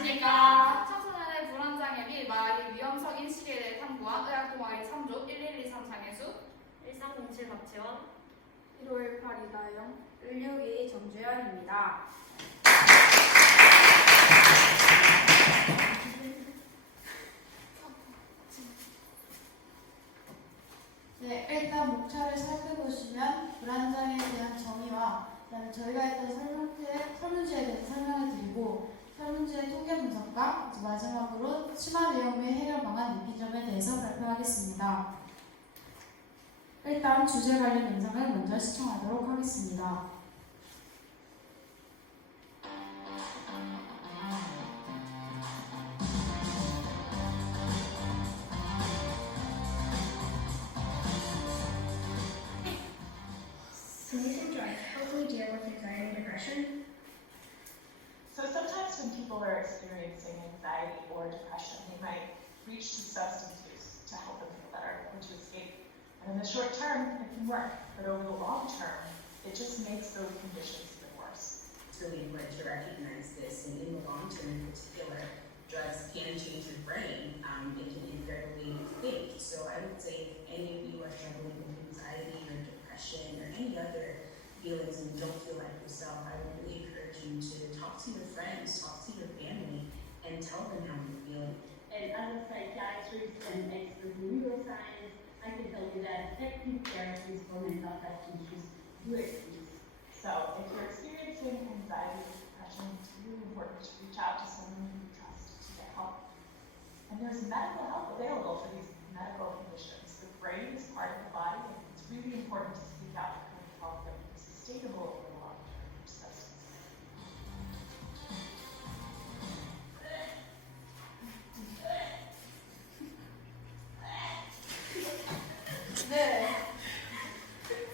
안녕하십니까. 청소년의 불안장애 및 마을의 위험성 인식에 대해 탐구한 의학동아리 3조 1123 장혜수 1307 박채원 1518 이다영 1622 정주현입니다. 네, 일단 목차를 살펴보시면 불안장애에 대한 정의와 그다음에 저희가 했던 설문지에 대해서 설명을 드리고 설문지의 통계 분석과 마지막으로 치마 위험 및 해결 방안 있기 점에 대해서 발표하겠습니다. 일단 주제 관련 영상을 먼저 시청하도록 하겠습니다. Can you summarize how can we deal with anxiety and depression? So sometimes when people are experiencing anxiety or depression, they might reach to substance use to help them feel better or to escape. And in the short term, it can work, but over the long term, it just makes those conditions even worse. It's really important to recognize this, and in the long term in particular, drugs can change your brain. It can impair the way you think. So I would say if any of you are struggling with anxiety or depression or any other feelings and you don't feel like yourself, I would really encourage you to talk to your friends, talk to your family, and tell them how you're feeling. And as a psychiatrist and expert in neuroscience, I can tell you that effective therapies for mental health issues do exist. So if you're experiencing anxiety or depression, it's really important to reach out to someone you trust to get help. And there's medical help available for these medical conditions. The brain is part of the body, and it's really important to seek out the kind of help that will be sustainable over the long term for substance. 네.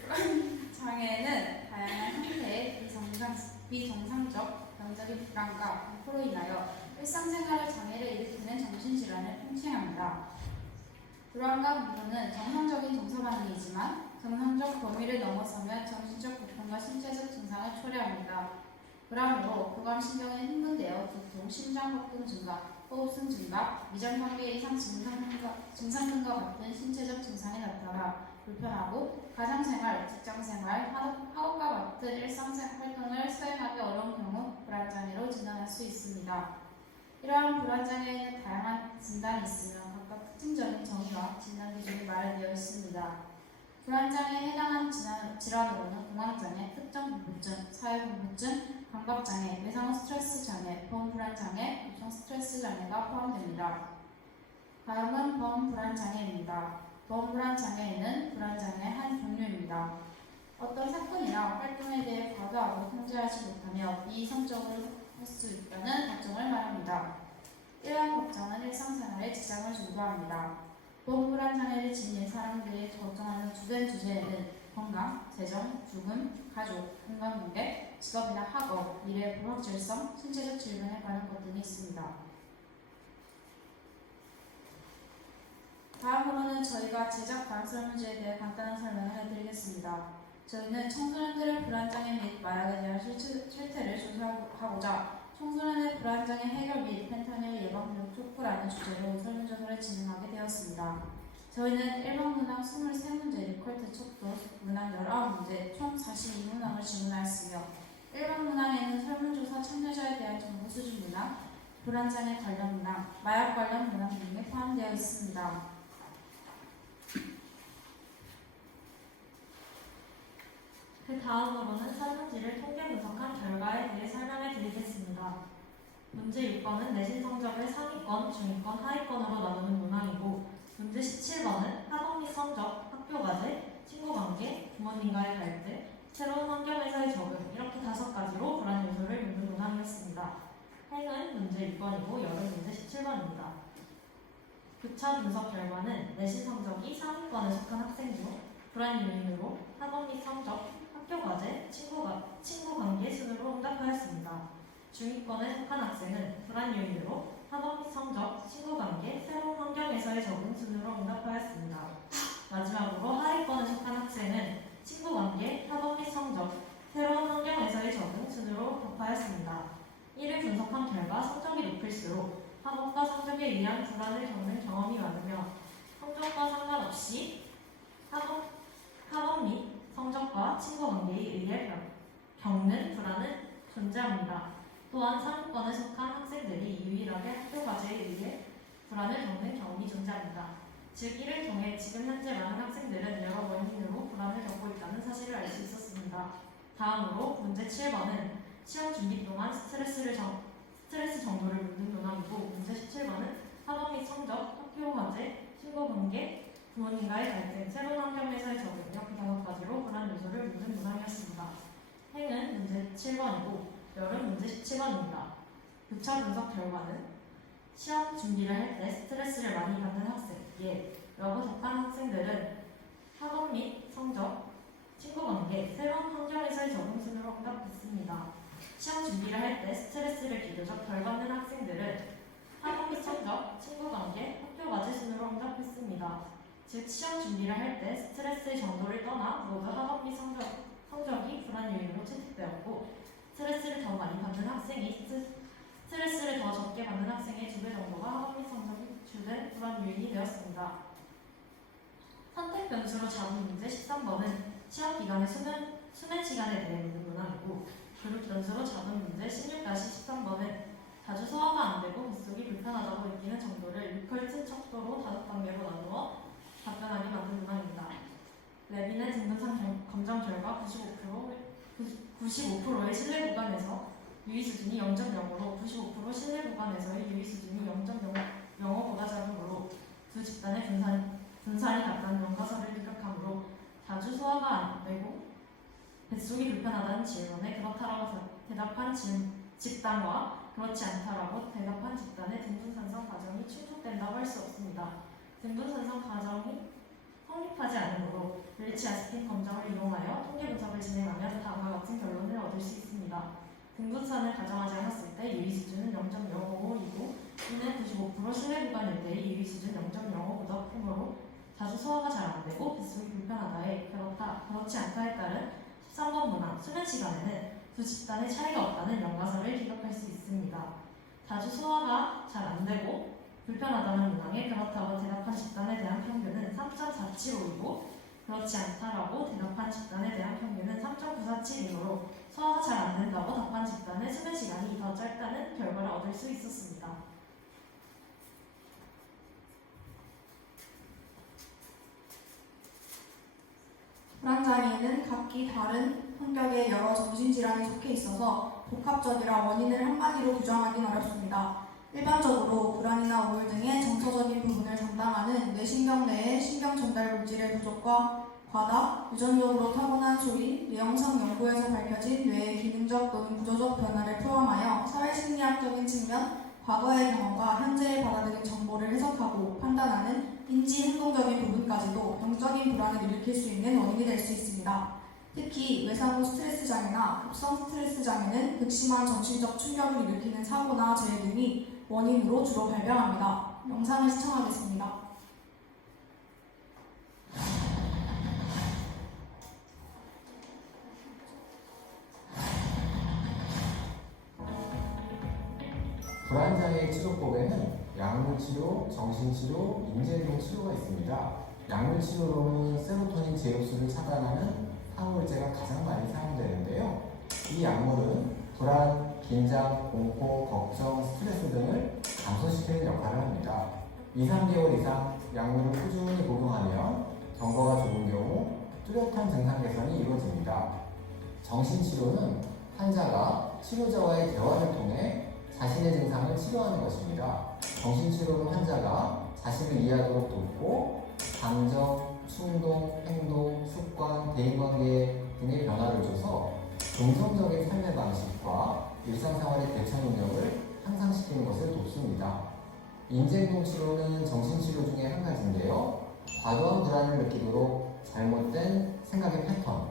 불안장애는 다양한 형태의 비정상적 병적인 불안과 공포로 인하여 일상생활에 장애를 일으키는 정신질환을 통칭합니다. 불안과 공포는 정상적인 정서 반응이지만 정상적 범위를 넘어서면 정신적 고통과 신체적 증상을 초래합니다. 불안으로 교감신경은 흥분되어 두통, 심장박동 증가, 호흡성 증가, 미정관계 이상 증상 등과 같은 신체적 증상이 나타나 불편하고 가정생활, 직장생활, 학업과 같은 일상활동을 수행하기 어려운 경우 불안장애로 진단할 수 있습니다. 이러한 불안장애에는 다양한 진단이 있으며 각각 특징적인 정의와 진단 기준이 마련되어 있습니다. 불안장애에 해당하는 질환으로는 공황장애, 특정공포증, 사회공포증, 감각장애, 외상후 스트레스 장애, 범불안장애, 급성 스트레스 장애가 포함됩니다. 다음은 범불안장애입니다. 범불안장애는 불안장애의 한 종류입니다. 어떤 사건이나 활동에 대해 과도하고 통제하지 못하며 비이성적으로 할 수 있다는 걱정을 말합니다. 이러한 걱정은 일상생활에 지장을 주기도 합니다. 범불안장애를 지닌 사람들이 걱정하는 주된 주제에는 건강, 재정, 죽음, 가족, 인간관계, 직업이나 학업, 미래 불확실성, 신체적 질병에 관한 것 등이 있습니다. 다음으로는 저희가 제작한 설문지에 대해 간단한 설명을 해드리겠습니다. 저희는 청소년들의 불안장애 및 마약에 대한 실태를 조사하고자 청소년의 불안장애 해결 및 펜타닐 예방 교육 촉구라는 주제로 설문조사를 진행하게 되었습니다. 저희는 1번 문항 23문제, 리컬트 척도 문항 19문제, 총 42문항을 질문하였으며 1번 문항에는 설문조사 참여자에 대한 정보 수집 문항, 불안장애 관련 문항, 마약 관련 문항 등이 포함되어 있습니다. 그 다음으로는 설문지를 통계 분석한 결과에 대해 설명해 드리겠습니다. 문제 6번은 내신 성적을 상위권, 중위권, 하위권으로 나누는 문항이고 문제 17번은 학업 및 성적, 학교 과제, 친구 관계, 부모님과의 갈등, 새로운 환경에서의 적응 이렇게 5가지로 불안 요소를 묻는 문항이었습니다. 행은 문제 6번이고 열은 문제 17번입니다. 교차 분석 결과는 내신 성적이 상위권에 속한 학생 중 불안 요인으로 학업 및 성적, 학교 과제, 친구 관계 순으로 응답하였습니다. 중위권에 속한 학생은 불안 요인으로 학업 및 성적, 친구 관계, 새로운 환경에서의 적응 순으로 응답하였습니다. 마지막으로 하위권에 속한 학생은 친구 관계, 학업 및 성적, 새로운 환경에서의 적응 순으로 답하였습니다. 이를 분석한 결과 성적이 높을수록 학업과 성적에 의한 불안을 겪는 경험이 많으며 성적과 상관없이 학업 및 성적과 친구 관계에 의해 겪는 불안은 존재합니다. 또한 상위권에 속한 학생들이 유일하게 학교 과제에 의해 불안을 겪는 경험이 존재합니다. 즉, 이를 통해 지금 현재 많은 학생들은 여러 원인으로 불안을 겪고 있다는 사실을 알 수 있었습니다. 다음으로 문제 7번은 시험 준비 동안 스트레스 정도를 묻는 문항이고, 문제 17번은 학업 및 성적, 학교 과제, 친구 관계, 부모님과의 갈등, 새로운 환경에서의 적응력 그 5가지로 불안 요소를 묻는 문항이었습니다. 행은 문제 7번이고 열은 문제 17번입니다. 교차 분석 결과는 시험 준비를 할 때 스트레스를 많이 받는 학생, 라고 답한 학생들은 학업 및 성적, 친구 관계, 새로운 환경에서의 적응 순으로 응답했습니다. 시험 준비를 할 때 스트레스를 비교적 덜 받는 학생들은 학업 및 성적, 친구 관계, 학교 과제 순으로 응답했습니다. 즉, 시험 준비를 할 때 스트레스의 정도를 떠나 모두 학업 및 성적이 불안 요인으로 채택되었고, 스트레스를 더 많이 받는 학생이 스트레스를 더 적게 받는 학생의 2배 정도가 학업 및 성적이 주된 불안 요인이 되었습니다. 선택 변수로 잡은 문제 13번은 시험 기간의 수면 시간에 대해 묻는 문항이고, 그룹 변수로 잡은 문제 16-13번은 자주 소화가 안 되고 뱃속이 불편하다고 느끼는 정도를 리커트 척도로 5단계로 나누어 답변하게 만든 문항입니다. 레빈의 등분상 검정 결과 95%의 신뢰 구간에서 유의 수준이 0.0으로 95% 신뢰 구간에서의 유의 수준이 0.05보다 작으므로 두 집단의 분산이 같다는 연가설을 기각하므로 자주 소화가 안 되고 뱃속이 불편하다는 질문에 그렇다라고 대답한 집단과 그렇지 않다라고 대답한 집단의 등분산성 과정이 충족된다고 할 수 없습니다. 등분산성 과정이 성립하지 않으므로 윌치 아스킨 검정을 이용하여 통계 분석을 진행하면 다음과 같은 결론을 얻을 수 있습니다. 등분산을 가정하지 않았을 때 유의 수준은 0.05이고, 이는 95% 신뢰 구간일 때의 유의 수준 0.05보다 크므로 자주 소화가 잘 안되고 뱃속이 불편하다에 그렇지 않다에 따른 13번 문항 수면 시간에는 두 집단의 차이가 없다는 연가설을 기록할 수 있습니다. 자주 소화가 잘 안되고 불편하다는 문항에 그렇다고 대답한 집단에 대한 평균은 3.475이고, 그렇지 않다라고 대답한 집단에 대한 평균은 3.947이므로 소화가 잘 안된다고 답한 집단의 수면 시간이 더 짧다는 결과를 얻을 수 있었습니다. 불안장애는 각기 다른 성격의 여러 정신질환이 속해 있어서 복합적이라 원인을 한마디로 규정하기는 어렵습니다. 일반적으로 불안이나 우울 등의 정서적인 부분을 담당하는 뇌신경 내의 신경 전달 물질의 부족과 과다, 유전적으로 타고난 소리, 뇌영상 연구에서 밝혀진 뇌의 기능적 또는 구조적 변화를 포함하여 사회심리학적인 측면, 과거의 경험과 현재의 받아들인 정보를 해석하고 판단하는 인지-행동적인 부분까지도 병적인 불안을 일으킬 수 있는 원인이 될 수 있습니다. 특히 외상후 스트레스 장애나 급성 스트레스 장애는 극심한 정신적 충격을 일으키는 사고나 재해 등이 원인으로 주로 발병합니다. 영상을 시청하겠습니다. 불안장애 치료법에는 약물치료, 정신치료, 인지행동 치료가 있습니다. 약물치료로는 세로토닌 제흡수를 차단하는 항우울제가 가장 많이 사용되는데요. 이 약물은 불안, 긴장, 공포, 걱정, 스트레스 등을 감소시키는 역할을 합니다. 2-3개월 이상 약물을 꾸준히 복용하면 경과가 좋은 경우 뚜렷한 증상 개선이 이루어집니다. 정신치료는 환자가 치료자와의 대화를 통해 자신의 증상을 치료하는 것입니다. 정신치료는 환자가 자신을 이해하도록 돕고 감정, 충동, 행동, 습관, 대인관계 등의 변화를 줘서 긍정적인 삶의 방식과 일상생활의 대처 능력을 향상시키는 것을 돕습니다. 인지행동 치료는 정신치료 중에 한 가지인데요. 과도한 불안을 느끼도록 잘못된 생각의 패턴,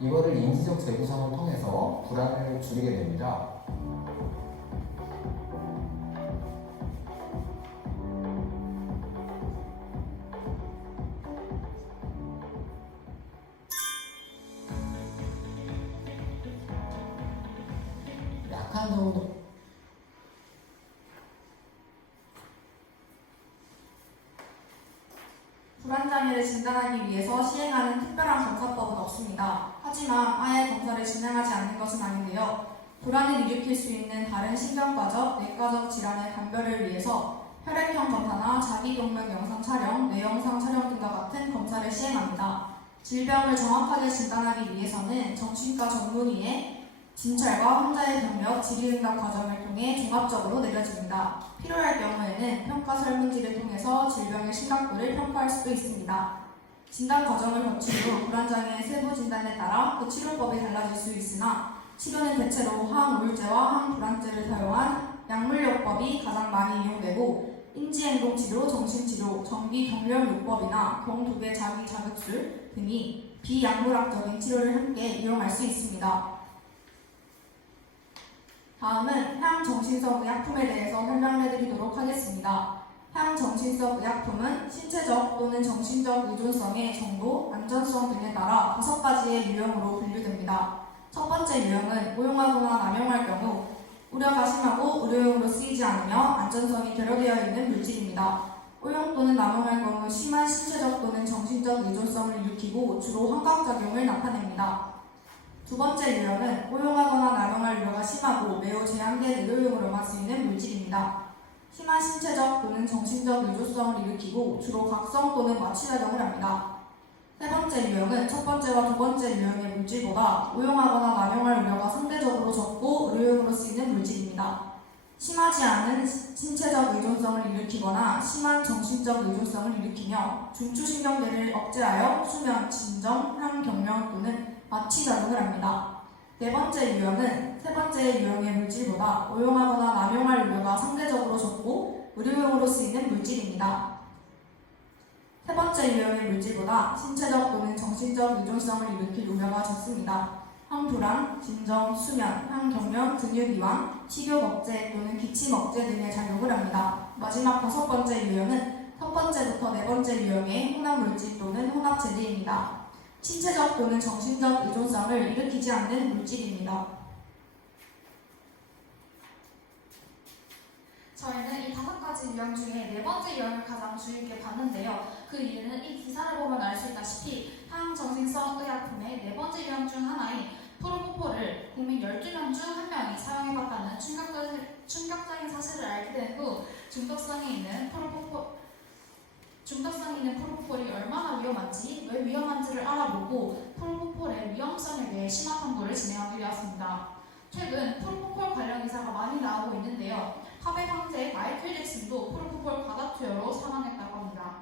이거를 인지적 재구성을 통해서 불안을 줄이게 됩니다. 불안장애를 진단하기 위해서 시행하는 특별한 검사법은 없습니다. 하지만 아예 검사를 진행하지 않는 것은 아닌데요. 불안을 일으킬 수 있는 다른 신경과적, 뇌과적 질환의 감별을 위해서 혈액형 검사나 자기동맥 영상 촬영, 뇌영상 촬영 등과 같은 검사를 시행합니다. 질병을 정확하게 진단하기 위해서는 정신과 전문의의 진찰과 환자의 경력, 질의응답 과정을 통해 종합적으로 내려집니다. 필요할 경우에는 평가 설문지를 통해서 질병의 심각도를 평가할 수도 있습니다. 진단 과정을 거친 후 불안장애의 세부 진단에 따라 그 치료법이 달라질 수 있으나 치료는 대체로 항우울제와 항불안제를 사용한 약물요법이 가장 많이 이용되고 인지행동치료, 정신치료, 정기경련요법이나 경두개 자기자극술 등이 비약물학적인 치료를 함께 이용할 수 있습니다. 다음은 향정신성 의약품에 대해서 설명해드리도록 하겠습니다. 향정신성 의약품은 신체적 또는 정신적 의존성의 정도, 안전성 등에 따라 5가지의 유형으로 분류됩니다. 첫 번째 유형은 오용하거나 남용할 경우 우려가 심하고 의료용으로 쓰이지 않으며 안전성이 결여되어 있는 물질입니다. 오용 또는 남용할 경우 심한 신체적 또는 정신적 의존성을 일으키고 주로 환각작용을 나타냅니다. 두 번째 유형은 오용하거나 남용할 우려가 심하고 매우 제한된 의료용으로만 쓰이는 물질입니다. 심한 신체적 또는 정신적 의존성을 일으키고 주로 각성 또는 마취작용을 합니다. 세 번째 유형은 첫 번째와 두 번째 유형의 물질보다 오용하거나 남용할 우려가 상대적으로 적고 의료용으로 쓰이는 물질입니다. 심하지 않은 신체적 의존성을 일으키거나 심한 정신적 의존성을 일으키며 중추신경계를 억제하여 수면, 진정, 향경련 또는 마취작용을 합니다. 네 번째 유형은 세 번째 유형의 물질보다 오용하거나 남용할 우려가 상대적으로 적고 의료용으로 쓰이는 물질입니다. 세 번째 유형의 물질보다 신체적 또는 정신적 의존성을 일으킬 우려가 적습니다. 항불안, 진정, 수면, 향경련, 근육이완, 식욕 억제 또는 기침 억제 등의 작용을 합니다. 마지막 5번째 유형은 첫 번째부터 네 번째 유형의 혼합물질 또는 혼합제제입니다. 신체적 또는 정신적 의존성을 일으키지 않는 물질입니다. 저희는 이 5가지 유형 중에 네 번째 유형을 가장 주의 깊게 봤는데요. 그 이유는 이 기사를 보면 알 수 있다시피 향정신성 의약품의 네 번째 유형 중 하나인 프로포폴을 국민 12명 중 1명이 사용해봤다는 충격적인 사실을 알게 된 후 중독성이 있는 프로포폴이 얼마나 위험한지, 왜 위험한지를 알아보고 프로포폴의 위험성에 대해 심화 탐구를 진행하게 되었습니다. 최근 프로포폴 관련 기사가 많이 나오고 있는데요. 팝의 황제 마이클 잭슨도 프로포폴 과다 투여로 사망했다고 합니다.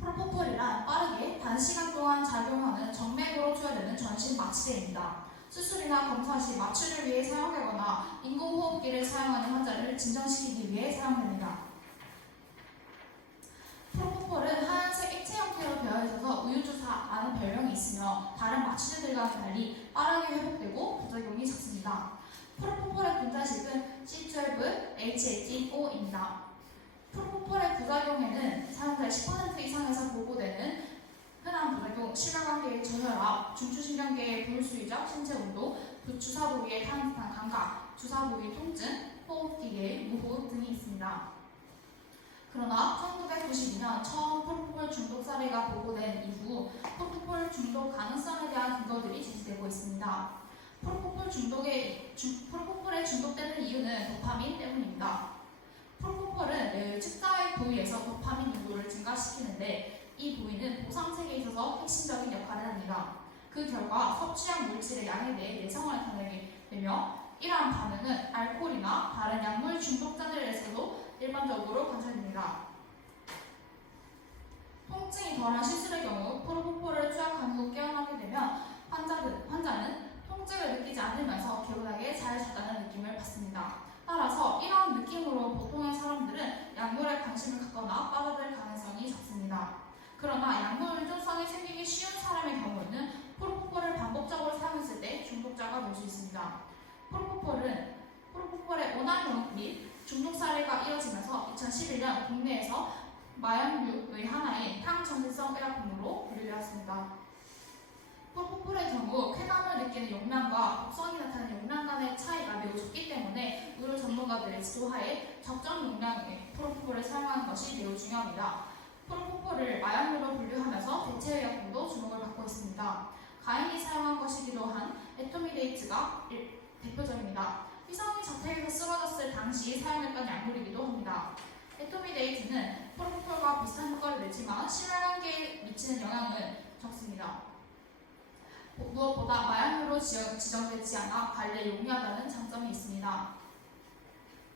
프로포폴이란 빠르게 단시간 동안 작용하는 정맥으로 투여되는 전신 마취제입니다. 수술이나 검사 시 마취를 위해 사용되거나 인공호흡기를 사용하는 환자를 진정시키기 위해 사용됩니다. 프로포폴은 하얀색 액체 형태로 되어 있어서 우유주사라는 별명이 있으며 다른 마취제들과는 달리 빠르게 회복되고 부작용이 적습니다. 프로포폴의 분자식은 C12H18O입니다. 프로포폴의 부작용에는 사용자의 10% 이상에서 보고되는 흔한 부작용, 심혈관계의 저혈압, 중추신경계의 불수의적 신체 운동, 주사 부위의 탄탄 감각, 주사 부위 통증, 호흡기의 무호흡 등이 있습니다. 그러나 1992년 처음 프로포폴 중독 사례가 보고된 이후 프로포폴 중독 가능성에 대한 근거들이 제시되고 있습니다. 프로포폴에 중독되는 이유는 도파민 때문입니다. 프로포폴은 뇌의 측자의 부위에서 도파민 농도를 증가시키는데 이 부위는 보상체계에 있어서 핵심적인 역할을 합니다. 그 결과 섭취한 물질의 양에 대해 내성을 나타내게 되며 이러한 반응은 알코올이나 다른 약물 중독자들에서도 일반적으로 관찰됩니다. 통증이 덜한 시술의 경우 프로포폴을 투약한 후 깨어나게 되면 환자는 통증을 느끼지 않으면서 개운하게 잘 잤다는 느낌을 받습니다. 따라서 이러한 느낌으로 보통의 사람들은 약물에 관심을 갖거나 빠져들 가능성이 적습니다. 그러나 약물 의존성이 생기기 쉬운 사람의 경우에는 프로포폴을 반복적으로 사용했을 때 중독자가 될 수 있습니다. 프로포폴의 원활용 및 중독 사례가 이어지면서 2011년 국내에서 마약류의 하나인 향정신성 의약품으로 분류되었습니다. 프로포폴의 경우 쾌감을 느끼는 용량과 독성이 나타나는 용량 간의 차이가 매우 적기 때문에 의료 전문가들의 지도하에 적정 용량의 프로포폴을 사용하는 것이 매우 중요합니다. 프로포폴을 마약류로 분류하면서 대체의약품도 주목을 받고 있습니다. 가인이 사용한 것이기도 한 에토미데이트가 대표적입니다. 휘성이 자택에서 쓰러졌을 당시 사용했던 약물이기도 합니다. 에토미데이트는 프로포폴과 비슷한 효과를 내지만 심혈관계에 미치는 영향은 적습니다. 무엇보다 마약류로 지정되지 않아 관리에 용이하다는 장점이 있습니다.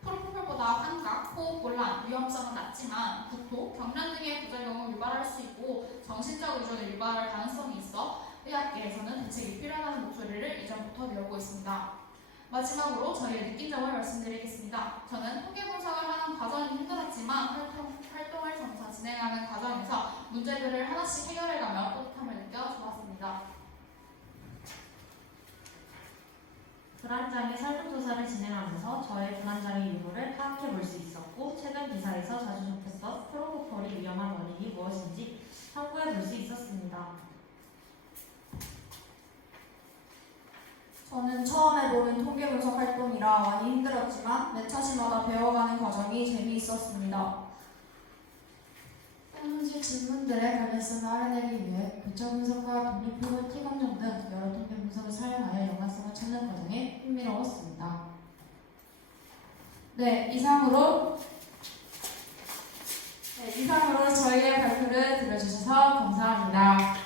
프로포폴보다 환각, 호흡곤란, 위험성은 낮지만 구토, 경련 등의 부작용을 유발할 수 있고 정신적 의존을 유발할 가능성이 있어 의학계에서는 대책이 필요하다는 목소리를 이전부터 내오고 있습니다. 마지막으로 저희의 느낀 점을 말씀드리겠습니다. 저는 통계 분석을 하는 과정이 힘들었지만 활동을 점차 진행하는 과정에서 문제들을 하나씩 해결해가며 뿌듯함을 느껴 좋았습니다. 불안장애 설문조사를 진행하면서 저의 불안장애 유무를 파악해 볼 수 있었고 최근 기사에서 자주 접했던 프로포폴이 위험한 원인이 무엇인지 탐구해 볼 수 있었습니다. 저는 처음 해보는 통계 분석 활동이라 많이 힘들었지만 매 차시마다 배워가는 과정이 재미있었습니다. 설문지 질문들의 관련성을 알아내기 위해 교차 분석과 독립표본 T강정 등 여러 통계 분석을 사용하여 연관성을 찾는 과정이 흥미로웠습니다. 네, 이상으로 저희의 발표를 들어주셔서 감사합니다.